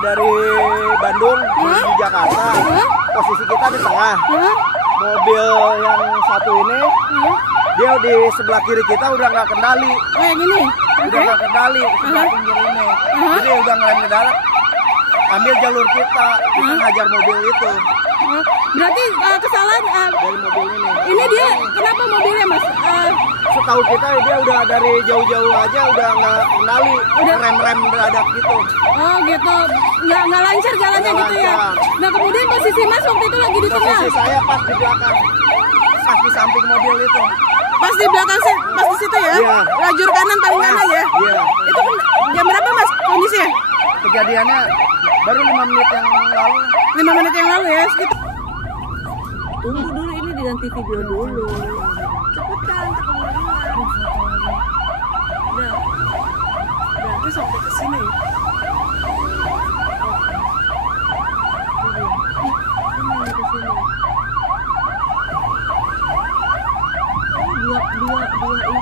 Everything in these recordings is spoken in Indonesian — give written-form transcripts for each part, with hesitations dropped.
dari Bandung menuju Jakarta. Posisi kita di tengah. Mobil yang satu ini dia di sebelah kiri kita udah nggak kendali. Kayak gini. Udah nggak kendali sebelah pinggir ini. Jadi udah ngerem ke darat. Ambil jalur kita ngajar mobil itu. Berarti kesalahan Dari mobil ini. ini dia kenapa mobilnya Mas? Setahu kita dia udah dari jauh-jauh aja udah nggak kendali, rem-rem mendadak gitu. Oh gitu, nggak lancar jalannya Nggak gitu ya. lancar. Nah kemudian posisi Mas waktu itu lagi di tengah. Posisi saya pas di belakang, pas di samping mobil itu. Pas di belakang sih, pas di situ ya. Iya. Lajur kanan paling kanan ya. Iya. Itu jam berapa Mas kondisinya? Kejadiannya baru 5 menit yang lalu. 5 menit yang lalu ya. Sekitar. Tunggu dulu, ini diganti video dulu. Cepetan, udah Berarti sampai ke sini. dua itu.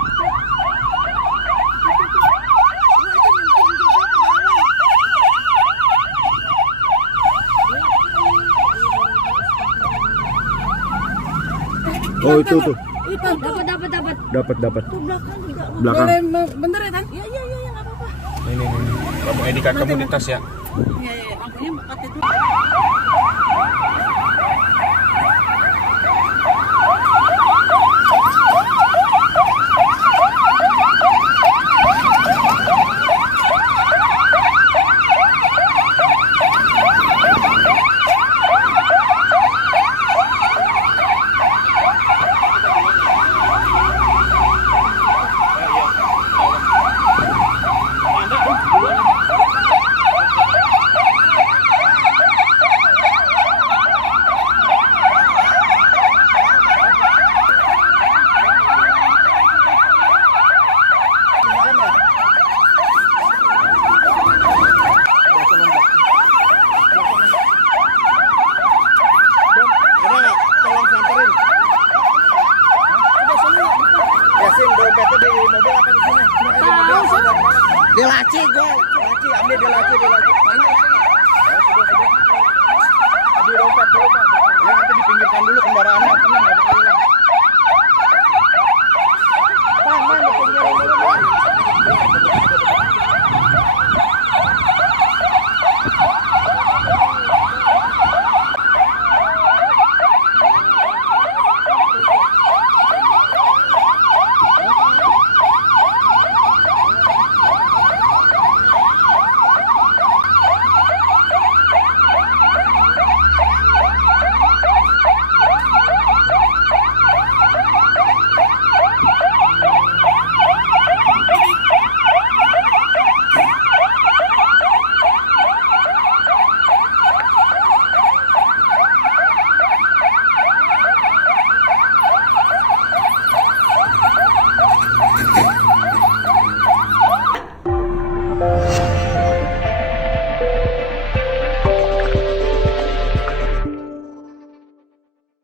Oh itu tuh. Itu dapat. Dapat. Tuh belakang juga. Belakang. Boleh bentar ya Tan? Iya, enggak apa-apa. Ini. Lampu indikator komunitas ya. Iya, lampunya buka itu. Dia laci, ambil dia laci.